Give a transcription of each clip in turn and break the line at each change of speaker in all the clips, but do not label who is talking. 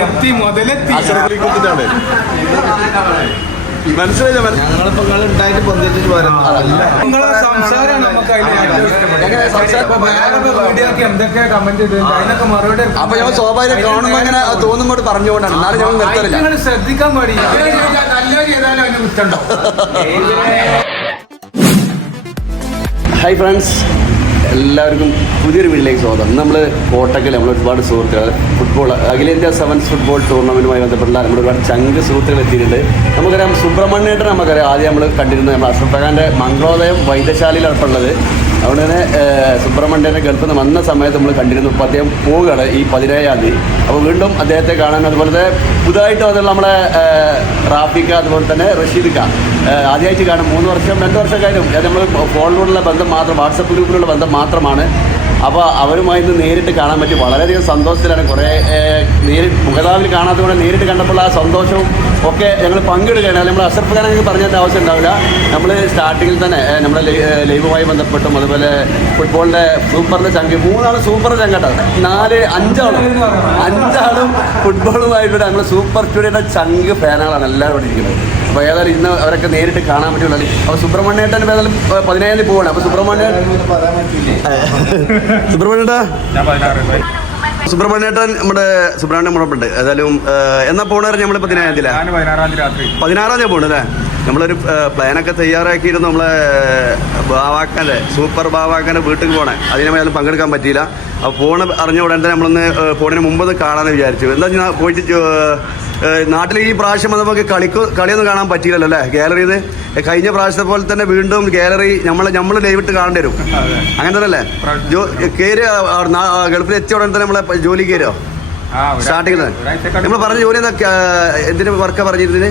എത്തി മുതലെത്തി നിങ്ങളെ സംസാരമാണ് നമുക്ക് എന്തൊക്കെ കമന്റ് ഇടുന്നുണ്ട് അതിനൊക്കെ മറുപടി
അപ്പൊ ഞങ്ങൾ സ്വാഭാവികം കാണുമ്പോ അങ്ങനെ തോന്നുമ്പോൾ പറഞ്ഞുകൊണ്ടാണ്. നാളെ ഞങ്ങൾ നിർത്തലില്ല.
നിങ്ങൾ ശ്രദ്ധിക്കാൻ പാടില്ല. നല്ല ചെയ്താലും അതിന് കുറ്റണ്ടോ
ഹായ് ഫ്രണ്ട്സ് എല്ലാവർക്കും പുതിയൊരു വീട്ടിലേക്ക് സ്വാഗതം. നമ്മൾ കോട്ടക്കൽ നമ്മൾ ഒരുപാട് സുഹൃത്തുക്കൾ ഫുട്ബോൾ അഖിലേന്ത്യാ സെവൻസ് ഫുട്ബോൾ ടൂർണമെന്റുമായി ബന്ധപ്പെട്ട നമ്മൾ ഒരുപാട് ചങ്ക് സുഹൃത്തുക്കൾ എത്തിയിട്ടുണ്ട്. നമുക്കറിയാം സുബ്രഹ്മണ്യേട്ടൻ നമുക്കറിയാം ആദ്യം നമ്മൾ കണ്ടിരുന്നത് നമ്മൾ ഖാന്റെ മംഗളോദയം വൈദ്യശാലയിലാണ് ഉള്ളത്. അതുകൊണ്ട് തന്നെ സുബ്രഹ്മണ്യന്റെ ഗൾഫിൽ നിന്ന് വന്ന സമയത്ത് നമ്മൾ കണ്ടിരുന്നു ഇപ്പോൾ അദ്ദേഹം പോവുകയാണ് ഈ പതിനേഴാം തീയതി. അപ്പോൾ വീണ്ടും അദ്ദേഹത്തെ കാണാൻ അതുപോലെ പുതുതായിട്ട് വന്നുള്ള നമ്മളെ റാഫിക്ക അതുപോലെ തന്നെ റഷീദ് ഖാൻ ആദ്യമായിട്ട് കാണും. മൂന്ന് വർഷം രണ്ട് വർഷം കാര്യം നമ്മൾ ഫോണിലൂടെയുള്ള ബന്ധം മാത്രം വാട്സപ്പ് ഗ്രൂപ്പിലുള്ള ബന്ധം മാത്രമാണ്. അപ്പോൾ അവരുമായി ഇന്ന് നേരിട്ട് കാണാൻ പറ്റി. വളരെയധികം സന്തോഷത്തിലാണ്. കുറേ നേരിട്ട് മുഖതാവിൽ കാണാത്തതുകൊണ്ട് നേരിട്ട് കണ്ടപ്പോൾ ആ സന്തോഷവും ഒക്കെ ഞങ്ങൾ പങ്കിടുകയാണ്. അത് നമ്മൾ അഷറഫ് കാരണം പറഞ്ഞതിന്റെ ആവശ്യം ഉണ്ടാവില്ല. നമ്മൾ സ്റ്റാർട്ടിങ്ങിൽ തന്നെ നമ്മുടെ ലൈവുമായി ബന്ധപ്പെട്ടും അതുപോലെ ഫുട്ബോളിന്റെ സൂപ്പറിന്റെ ചങ്ക് മൂന്നാളും സൂപ്പർ ചങ്കട്ടോ നാല് അഞ്ചാളും അഞ്ചാളും ഫുട്ബോളുമായിട്ട് നമ്മൾ സൂപ്പർ സ്റ്റുഡിയോയുടെ ചങ്ക് ഫാനുകളാണ് എല്ലാവരും ഇരിക്കുന്നത്. അപ്പോൾ ഏതായാലും ഇന്ന് അവരൊക്കെ നേരിട്ട് കാണാൻ പറ്റുള്ളൂ അപ്പോൾ സുബ്രഹ്മണ്യേട്ടൻ ഏതായാലും പതിനായിരത്തിൽ തീയതി പോവാണ്. അപ്പോൾ
സുബ്രഹ്മണ്യ
സുബ്രഹ്മണ്യേട്ടാ? സുബ്രഹ്മണ്യേട്ടൻ നമ്മുടെ സുബ്രഹ്മണ്യം മുടപ്പുണ്ട് ഏതായാലും എന്നാ പോണേ നമ്മൾ പതിനായിരം തീയതി
ഞാൻ പതിനാറാം തീയതി
അല്ലേ? നമ്മളൊരു പ്ലാനൊക്കെ തയ്യാറാക്കിയിരുന്നു നമ്മളെ ബാവാക്കാന്റെ സൂപ്പർ ബാവാക്കാന്റെ വീട്ടിൽ പോണേ. അതിനെ മേലും പങ്കെടുക്കാൻ പറ്റിയില്ല. അപ്പോൾ ഫോൺ അറിഞ്ഞ ഉടനെ തന്നെ നമ്മളൊന്ന് ഫോണിന് മുമ്പ് കാണാമെന്ന് വിചാരിച്ചു. എന്താ ഞാൻ പോയിട്ട് നാട്ടിൽ ഈ പ്രാവശ്യം നമുക്ക് കളിക്ക് കളിയൊന്നും കാണാൻ പറ്റിയില്ലല്ലോ അല്ലേ? ഗാലറിയിൽ കഴിഞ്ഞ പ്രാവശ്യത്തെ പോലെ തന്നെ വീണ്ടും ഗാലറി നമ്മൾ നമ്മൾ ലൈവിട്ട് കാണേണ്ടി വരും. അങ്ങനെ തന്നെ അല്ലേ? ജോ കയറി ഗൾഫിൽ എത്തിയ ഉടനെ തന്നെ നമ്മളെ ജോലി കയറിയോ
ഒരാ-
സ്റ്റാർട്ടിങ്ങിൽ നമ്മൾ പറഞ്ഞ ജോലി എന്താ? എന്തിന് വർക്കാ പറഞ്ഞിരുന്നത്?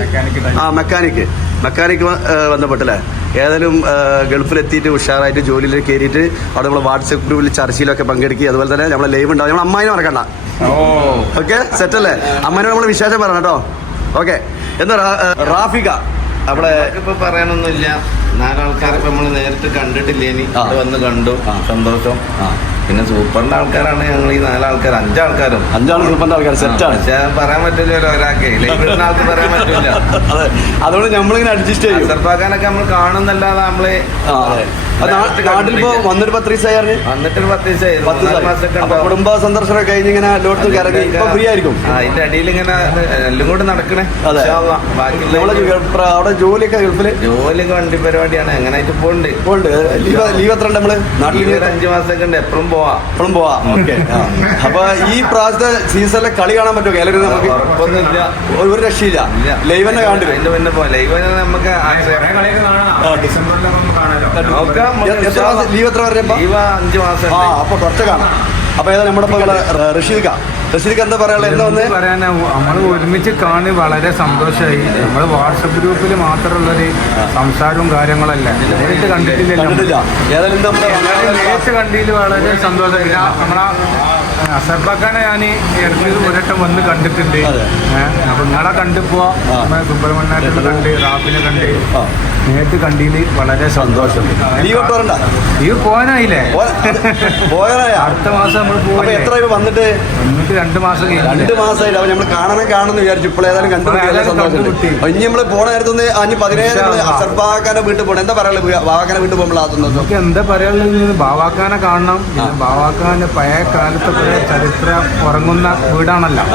ആ മെക്കാനിക് മെക്കാനിക്ക് ബന്ധപ്പെട്ടല്ലേ ഏതായാലും ഗൾഫിലെത്തിയിട്ട് ഉഷാറായിട്ട് ജോലിയിൽ കയറിയിട്ട് അവിടെ നമ്മൾ വാട്സപ്പ് ഗ്രൂപ്പിൽ ചർച്ചയിലൊക്കെ പങ്കെടുക്കുക അതുപോലെ തന്നെ നമ്മളെ ലൈവ് ഉണ്ടാവും. നമ്മൾ അമ്മായിനെ മറക്കണ്ട.
Okay
okay? സെറ്റല്ലേ? അമ്മേനെ നമ്മൾ വിശേഷം പറയണം കേട്ടോ. ഓക്കെ. എന്താ റാഫിക അവിടെ
ഇപ്പൊ പറയാനൊന്നുമില്ല. നാലാൾക്കാരെ നമ്മൾ നമ്മൾ നേരിട്ട് കണ്ടിട്ടില്ലേ വന്ന് കണ്ടു. സന്തോഷം. പിന്നെ സൂപ്പറിന്റെ ആൾക്കാരാണ് ഞങ്ങൾ ഈ നാലാൾക്കാർ അഞ്ചാൾക്കാരും.
അഞ്ചാൾ സൂപ്പറിന്റെ ആൾക്കാർ സെറ്റാണ്
പക്ഷെ പറയാൻ പറ്റില്ലല്ലോ ഒരാൾക്ക്. ലൈവിടുന്ന ആൾക്ക് പറയാൻ പറ്റില്ല.
അതെ അതുകൊണ്ട് നമ്മളിങ്ങനെ അഡ്ജസ്റ്റ് ചെയ്യും.
സർപ്പാക്കാനൊക്കെ നമ്മൾ കാണുന്നല്ലാതെ
നമ്മൾ നാട്ടിലിപ്പോ വന്നിട്ട് പത്ത് ദിവസമായി
വന്നിട്ട് പത്ത് ദിവസമായി.
കുടുംബ സന്ദർശനം കഴിഞ്ഞ് ഇങ്ങനെ എല്ലായിടത്തും കറങ്ങി. ഇപ്പൊ ഫ്രീ ആയിരിക്കും.
അതിന്റെ അടിയിൽ ഇങ്ങനെ എല്ലാം കൂടെ നടക്കണേ.
അതെ. അവിടെ ജോലിയൊക്കെ ഗൾഫിൽ?
ജോലിയൊക്കെ വണ്ടി പരിപാടിയാണ് എങ്ങനെയായിട്ട് പോണ്ട്
ഉണ്ട് ലീവ് ലീവ് എത്ര? ഉണ്ട് നമ്മൾ നാട്ടിൽ
അഞ്ചു മാസമൊക്കെ ഉണ്ട്. എപ്പോഴും പോവാ.
എപ്പോഴും പോവാ. ഓക്കെ. അപ്പൊ ഈ പ്രാവശ്യത്തെ സീസണിലെ കളി കാണാൻ പറ്റുമോ? ഗാലറി നമുക്ക്
ഉറപ്പൊന്നുമില്ല.
ഒരു രക്ഷയില്ല.
ഇല്ല.
ലൈവ് തന്നെ കാണേണ്ടി
അതിന്റെ പിന്നെ പോലെ ലൈവ് നമുക്ക്
കളിയൊക്കെ കാണാം. ഡിസംബറിലൊക്കെ
മാസം? ലീവ് എത്ര വരെ
ലീവ് അഞ്ചു മാസം
ആ അപ്പൊ കുറച്ച് കാണാം. അപ്പൊ ഏതാ നമ്മുടെ ഋഷിക ഋഷിക എന്താ പറയാനുള്ളത്? വന്ന്?
പറയാൻ നമ്മൾ ഒരുമിച്ച് കാണി വളരെ സന്തോഷമായി നമ്മൾ വാട്സപ്പ് ഗ്രൂപ്പിൽ മാത്രമുള്ളൊരു സംസാരവും കാര്യങ്ങളല്ല. നേരിട്ട് കണ്ടിട്ടില്ലല്ലോ
കണ്ടിട്ടില്ല. ഏതായാലും
നേരിട്ട് കണ്ടിട്ട് വളരെ സന്തോഷം നമ്മളാ അസർബക്കാനെ ഞാൻ ഇറങ്ങിയത് ഒരട്ടം വന്ന് കണ്ടിട്ടുണ്ട്. അപ്പൊ നിങ്ങളെ കണ്ടിപ്പോ നമ്മളെ സുബ്രഹ്മണ്യത്തിനെ കണ്ട് റാഫിനെ കണ്ട്. നേരിട്ട് കണ്ടതിൽ വളരെ സന്തോഷം
ലീവ്
ഈ പോകാനായില്ലേ അടുത്ത മാസം നമ്മൾ പോകല്ലേ
എത്ര വന്നിട്ട്?
എന്നിട്ട് രണ്ട് മാസം
രണ്ട് മാസമായില്ല? അപ്പൊ നമ്മൾ കാണണം കാണുന്നു വിചാരിച്ചു. ഇപ്പോൾ ഏതായാലും കണ്ടു. സന്തോഷം. ഇനി നമ്മൾ പോണ നേരത്തുനിന്ന് അഞ്ഞ് പതിനേഴ്. അസർബാക്കാന്റെ വീട്ടിൽ പോകണം എന്താ പറയാനുള്ളത്? ബാവാക്കാന്റെ വീട്ടിൽ പോകുമ്പോൾ ആ സന്തോഷം
എന്താ പറയാനുള്ളത്? ബാവാക്കാനെ കാണണം. ബാവാക്കാന്റെ പഴയ കാലത്തെ കുറെ ചരിത്ര ഉറങ്ങുന്ന വീടാണല്ലോ.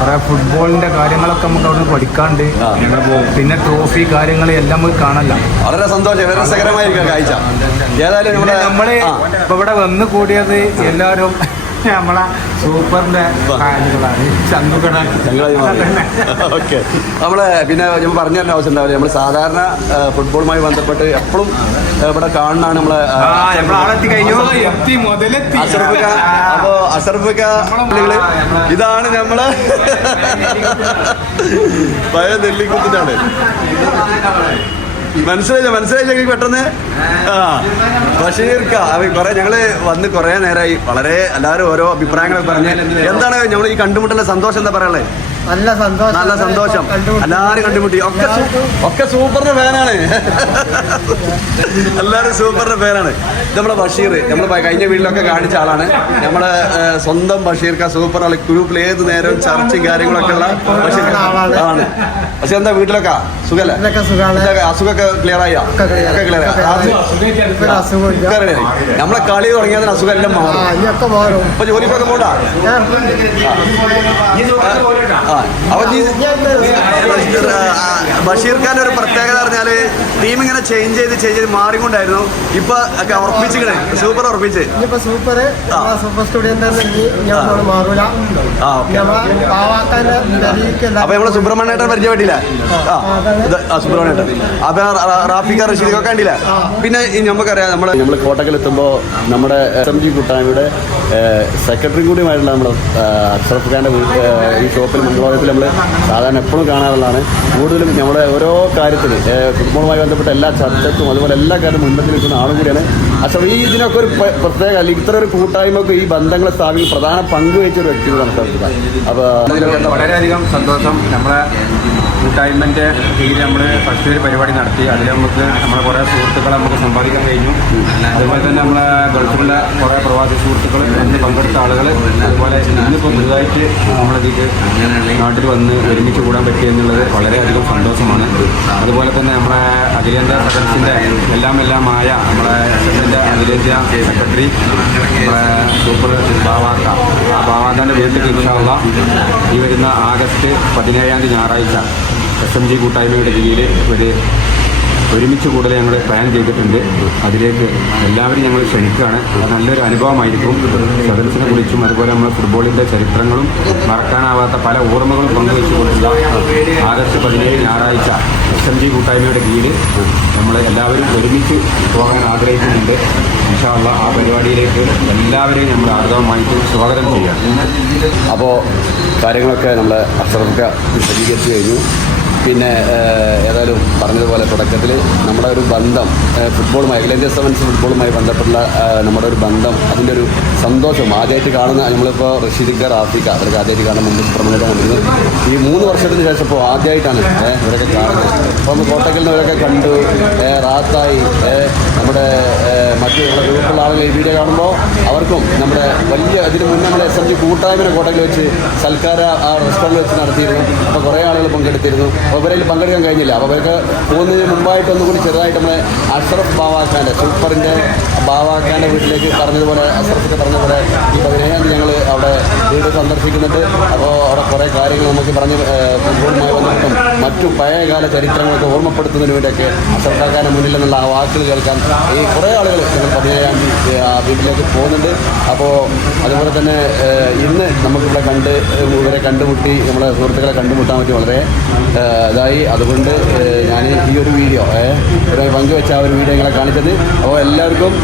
കുറെ ഫുട്ബോളിന്റെ കാര്യങ്ങളൊക്കെ നമുക്ക് അവിടെ പഠിക്കാണ്ട്. പിന്നെ ട്രോഫി കാര്യങ്ങൾ എല്ലാം നമുക്ക് കാണല്ലോ
വളരെ സന്തോഷം. വളരെ രസകരമായിരിക്കും കാഴ്ച. ഏതായാലും
നമ്മളെ
നമ്മുടെ നമ്മൾ
ഇപ്പൊ ഇവിടെ വന്ന് കൂടിയത് എല്ലാവരും നമ്മളെ സൂപ്പറിന്റെ
ഓക്കെ. നമ്മളെ പിന്നെ ഞാൻ പറഞ്ഞു തരേണ്ട ആവശ്യം ഉണ്ടാവില്ല നമ്മൾ സാധാരണ ഫുട്ബോളുമായി ബന്ധപ്പെട്ട് എപ്പോഴും ഇവിടെ കാണുന്നതാണ് നമ്മളെ അപ്പോ ആളുകൾ ഇതാണ് നമ്മളെ. പഴയ നെല്ലിക്കുത്തിനാണ് മനസ്സിലായില്ല മനസ്സിലായില്ല പെട്ടെന്ന്? ആ ബഷീർക്ക ഞങ്ങൾ വന്ന് കൊറേ നേരമായി വളരെ എല്ലാവരും ഓരോ അഭിപ്രായങ്ങളൊക്കെ പറഞ്ഞ്. എന്താണ് നമ്മൾ ഈ കണ്ടുമുട്ടലിന്റെ സന്തോഷം എന്താ പറയാനുള്ളത്?
നല്ല സന്തോഷം.
നല്ല സന്തോഷം. എല്ലാരും കണ്ടുമുട്ടി. ഒക്കെ ഒക്കെ സൂപ്പറിന്റെ ഫാനാണ്. എല്ലാരും സൂപ്പറിന്റെ ഫാനാണ്. ഇത് നമ്മുടെ ബഷീർ. നമ്മൾ കഴിഞ്ഞ വീട്ടിലൊക്കെ കാണിച്ച ആളാണ്. നമ്മുടെ സ്വന്തം ബഷീർക്ക സൂപ്പർ ആൾ. ഗ്രൂപ്പിൽ ഏത് നേരവും ചർച്ചയും കാര്യങ്ങളൊക്കെ ഉള്ള ബഷീർ. ആണ്. പക്ഷെ എന്താ വീട്ടിലൊക്കെ? സുഖല്ലേ? അസുഖമൊക്കെ ക്ലിയർ ആയോ?
ഒക്കെ
ക്ലിയർ
ഒരു
നമ്മളെ കളി തുടങ്ങിയതിന് അസുഖം എല്ലാം മാറും. ഇപ്പൊ ജോലിക്കൊക്കെ പോണ്ടാ? അപ്പൊ ബഷീർ ഖാന്റെ ഒരു പ്രത്യേകത പറഞ്ഞാൽ ടീം ഇങ്ങനെ ചേഞ്ച് ചെയ്ത് ചേഞ്ച് ചെയ്ത് മാറിക്കൊണ്ടായിരുന്നു. ഇപ്പൊ ഒക്കെ ഉറപ്പിച്ചിക്കണേ സൂപ്പർ ഉറപ്പിച്ച്.
സൂപ്പർ സൂപ്പർ സ്റ്റുഡിയോ തന്നെ ഇനി ഇനി അങ്ങോട്ട് മാറൂല.
അപ്പൊ നമ്മൾ സുബ്രഹ്മണ്യേട്ടൻ പരിചയപ്പെട്ടില്ല? സുബ്രഹ്മണ്യേട്ടൻ അപ്പൊ റാഫിക്ക റഷീദൊക്കെ കണ്ടില്ല? പിന്നെ ഈ നമുക്കറിയാം നമ്മൾ നമ്മൾ കോട്ടക്കൽ എത്തുമ്പോൾ നമ്മുടെ എസ് എം ജി കൂട്ടായ്മയുടെ സെക്രട്ടറി കൂടിയുമായിട്ടുള്ള നമ്മുടെ അഷ്റഫ് ഖാന്റെ ഈ ഷോപ്പിൽ മംഗളവാദത്തിൽ നമ്മൾ സാധാരണ എപ്പോഴും കാണാറുള്ളതാണ്. കൂടുതലും നമ്മുടെ ഓരോ കാര്യത്തിൽ ഫുട്ബോളുമായി ബന്ധപ്പെട്ട എല്ലാ ചർച്ചയ്ക്കും അതുപോലെ എല്ലാ കാര്യത്തിലും മുൻപത്തിൽ നിൽക്കുന്ന ആളും കൂടിയാണ്. അഷ്റഫ് ഈ ഇതിനൊക്കെ ഒരു പ്രത്യേക അല്ലെങ്കിൽ ഇത്ര ഒരു കൂട്ടായ്മയൊക്കെ ഈ ബന്ധങ്ങളെ സ്ഥാപിക്കുന്ന പ്രധാന പങ്ക് വഹിച്ച ഒരു വ്യക്തി ഖാൻ അപ്പോൾ
വളരെയധികം സന്തോഷം നമ്മളെ കൂട്ടായ്മന്റെ കീഴിൽ നമ്മൾ ഫസ്റ്റ് ഒരു പരിപാടി നടത്തി. അതിൽ നമുക്ക് നമ്മളെ കുറേ സുഹൃത്തുക്കളെ നമുക്ക് സമ്പാദിക്കാൻ കഴിഞ്ഞു. അതുപോലെ തന്നെ നമ്മളെ ഗൾഫിലുള്ള കുറേ പ്രവാസി സുഹൃത്തുക്കൾ പങ്കെടുത്ത ആളുകൾ അതുപോലെ ഇന്നിപ്പോൾ പുതുതായിട്ട് നമ്മളിതിക്ക് നാട്ടിൽ വന്ന് ഒരുമിച്ച് കൂടാൻ പറ്റി എന്നുള്ളത് വളരെയധികം സന്തോഷമാണ്. അതുപോലെ തന്നെ നമ്മുടെ അഖിലേന്ത്യാ സെക്രട്ടറിന്റെ എല്ലാം എല്ലാമായ നമ്മുടെ ഇതിന്റെ അഖിലേന്ത്യാ സെക്രട്ടറി നമ്മുടെ സൂപ്പർ ബാവാക്ക ആ ബാവാക്കാന്റെ വീട്ടിൽ ഇൻഷാള്ള ഈ വരുന്ന ആഗസ്റ്റ് പതിനേഴാം തീയതി ഞായറാഴ്ച എസ് എം ജി കൂട്ടായ്മയുടെ കീഴിൽ ഒരു ഒരുമിച്ച് കൂടുതൽ ഞങ്ങൾ പ്ലാൻ ചെയ്തിട്ടുണ്ട്. അതിലേക്ക് എല്ലാവരും ഞങ്ങൾ ക്ഷണിക്കുകയാണ്. അത് നല്ലൊരു അനുഭവമായിരിക്കും. സദൻസിനെ കുറിച്ചും അതുപോലെ നമ്മൾ ഫുട്ബോളിന്റെ ചരിത്രങ്ങളും മറക്കാനാവാത്ത പല ഓർമ്മകളും പങ്കുവെച്ചുകൊണ്ടുള്ള ആഗസ്റ്റ് പതിനേഴ് ഞായറാഴ്ച എസ് എം ജി കൂട്ടായ്മയുടെ കീഴിൽ നമ്മൾ എല്ലാവരും ഒരുമിച്ച് പോകാൻ ആഗ്രഹിക്കുന്നുണ്ട്. ഇൻഷാള്ള ആ പരിപാടിയിലേക്ക് എല്ലാവരെയും നമ്മൾ ആർദ്രവമായിട്ട് സ്വാഗതം ചെയ്യാം
അപ്പോൾ കാര്യങ്ങളൊക്കെ നമ്മൾ അക്ഷരമൊക്കെ വിശദീകരിച്ചു കഴിഞ്ഞു. പിന്നെ ഏതായാലും പറഞ്ഞതുപോലെ തുടക്കത്തിൽ നമ്മുടെ ഒരു ബന്ധം ഫുട്ബോളുമായി അഖിലേന്ത്യാ സെവൻസ് ഫുട്ബോളുമായി ബന്ധപ്പെട്ടുള്ള നമ്മുടെ ഒരു ബന്ധം അതിന്റെ ഒരു സന്തോഷം ആദ്യമായിട്ട് കാണുന്ന നമ്മളിപ്പോൾ റഷീദിക്ക റാഫിക്ക അവർക്ക് ആദ്യമായിട്ട് കാണുന്ന മുമ്പ് സുബ്രഹ്മണ്യം ഈ മൂന്ന് വർഷത്തിന് ശേഷം ഇപ്പോൾ ആദ്യമായിട്ടാണ് ഇവരൊക്കെ കാണുന്നത്. അപ്പോൾ കോട്ടക്കിൽ കോട്ടക്കൽ നിന്ന് കണ്ടു റാത്തായി നമ്മുടെ മറ്റുള്ള മറ്റ് ഗ്രൂപ്പുള്ള ആളുകൾ ഈ വീഡിയോ കാണുമ്പോൾ അവർക്കും നമ്മുടെ വലിയ ഇതിന് മുന്നേ നമ്മുടെ എസ് എം ജി കൂട്ടായ്മനെ കോട്ടയിൽ വെച്ച് സൽക്കാര ആ റെസ്റ്റോറന്റ് വെച്ച് നടത്തിയിരുന്നു. അപ്പോൾ കുറേ ആളുകൾ പങ്കെടുത്തിരുന്നു. അപ്പോൾ പങ്കെടുക്കാൻ കഴിഞ്ഞില്ല. അപ്പോൾ അവർക്ക് പോകുന്നതിന് മുമ്പായിട്ട് ഒന്നുകൂടി ചെറുതായിട്ട് നമ്മളെ അഷ്റഫ് ബാവാഖാന്റെ സൂപ്പറിന്റെ ബാവാഖാന്റെ വീട്ടിലേക്ക് പറഞ്ഞതുപോലെ അഷ്റഫ് പറഞ്ഞതുപോലെ ഈ പതിനേഴാം ഞങ്ങൾ വീട് സന്ദർശിക്കുന്നുണ്ട് അപ്പോൾ അവിടെ കുറേ കാര്യങ്ങൾ നമുക്ക് പറഞ്ഞ് ഫുട്ബോളുമായി ബന്ധപ്പെട്ടും മറ്റു പഴയകാല ചരിത്രങ്ങളൊക്കെ ഓർമ്മപ്പെടുത്തുന്നതിന് വേണ്ടിയൊക്കെ കാക്കാന്റെ മുന്നിൽ നിന്നുള്ള ആ വാക്കുകൾ കേൾക്കാൻ ഈ കുറേ ആളുകൾ ഞങ്ങൾ പതിനേഴാം വീട്ടിലേക്ക് പോകുന്നുണ്ട്. അപ്പോൾ അതുപോലെ തന്നെ ഇന്ന് നമുക്കിവിടെ കണ്ട് ഇവരെ കണ്ടുമുട്ടി നമ്മളെ സുഹൃത്തുക്കളെ കണ്ടുമുട്ടാൻ പറ്റി വളരെ ഇതായി. അതുകൊണ്ട് ഞാൻ ഈ ഒരു വീഡിയോ ഇവരെ പങ്കുവെച്ച ആ ഒരു വീഡിയോ ഞങ്ങളെ കാണിച്ചത്. അപ്പോൾ എല്ലാവർക്കും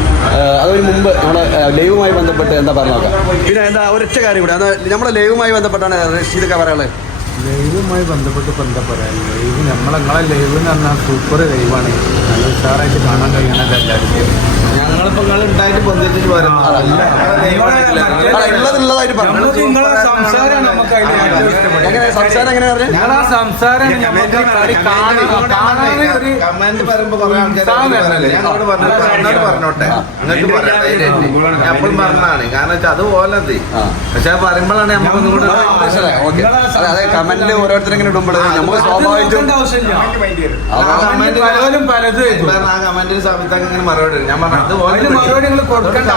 അതിന് മുമ്പ് നമ്മുടെ ലൈവുമായി ബന്ധപ്പെട്ട് എന്താ പറഞ്ഞു നോക്കാം? പിന്നെ എന്താ ഒരൊറ്റ കാര്യം കൂടെ. നമ്മുടെ ലൈവുമായി ബന്ധപ്പെട്ടാണ് റഷീദൊക്കെ പറയാനുള്ളത്
ലൈവുമായി ബന്ധപ്പെട്ട് ഇപ്പം എന്താ ലൈവ് നമ്മളെ നിങ്ങളെ ലൈവ് എന്ന് പറഞ്ഞാൽ സൂപ്പർ ലൈവാണ്. നല്ല ഉഷാറായിട്ട് കാണാൻ കഴിയണത്. എല്ലാവർക്കും
ഞങ്ങളിപ്പോൾ നിങ്ങൾ ഉണ്ടായിട്ട് പറയാം എപ്പോഴും പറഞ്ഞതാണ്. കാരണം വെച്ചാൽ
ആ.
പക്ഷെ അത് പറയുമ്പോഴാണ്
അതെ അതെ കമന്റിൽ ഓരോരുത്തരും ഇങ്ങനെ ഇടുമ്പോൾ
പലരും പലതും
ആ കമന്റിന് സമയത്തൊക്കെ ഇങ്ങനെ മറുപടി ഞാൻ പറഞ്ഞു
മറുപടി കൊടുക്കേണ്ട.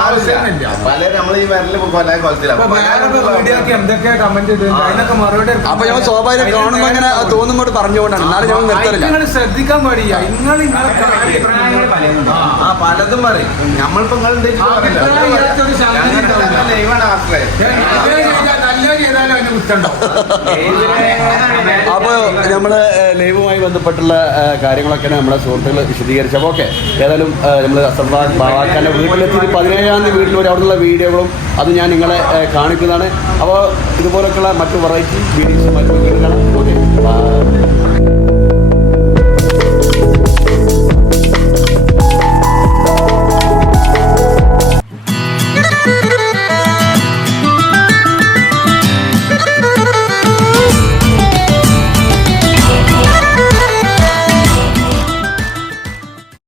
പല നമ്മൾ ഈ വരൽ പല കോലത്തിലാണ്
എന്തൊക്കെ കമന്റ് ചെയ്ത് അതിനൊക്കെ മറുപടി എടുക്കാൻ
അപ്പൊ ഞങ്ങൾ സ്വാഭാവികം കാണുമ്പോൾ അങ്ങനെ അത് തോന്നുമ്പോൾ പറഞ്ഞുകൊണ്ടാണ്. എന്നാലും ഞങ്ങൾ നിർത്തലില്ല.
നിങ്ങൾ ശ്രദ്ധിക്കാൻ പാടില്ല നിങ്ങൾ
ആ പലതും പറയും. നമ്മളിപ്പോ നിങ്ങൾ. ലൈവാണ് ആശ്രയം.
ചെയ്താലും
നമ്മുടെ ലൈവുമായി ബന്ധപ്പെട്ടുള്ള കാര്യങ്ങളൊക്കെ നമ്മുടെ സുഹൃത്തുക്കൾ വിശദീകരിച്ചത് അപ്പോൾ ഓക്കെ. ഏതായാലും നമ്മൾ അസർബാദ് ബാവാക്കാന്റെ വീട്ടിലെത്തി. പതിനേഴാം തീയതി വീട്ടിൽ വരെ. അവിടെയുള്ള വീഡിയോകളും അത് ഞാൻ നിങ്ങളെ കാണിക്കുന്നതാണ്. അപ്പോൾ ഇതുപോലൊക്കെയുള്ള മറ്റു വെറൈറ്റി വീഡിയോസ് മറ്റു വീഡിയോകൾ ഓക്കെ.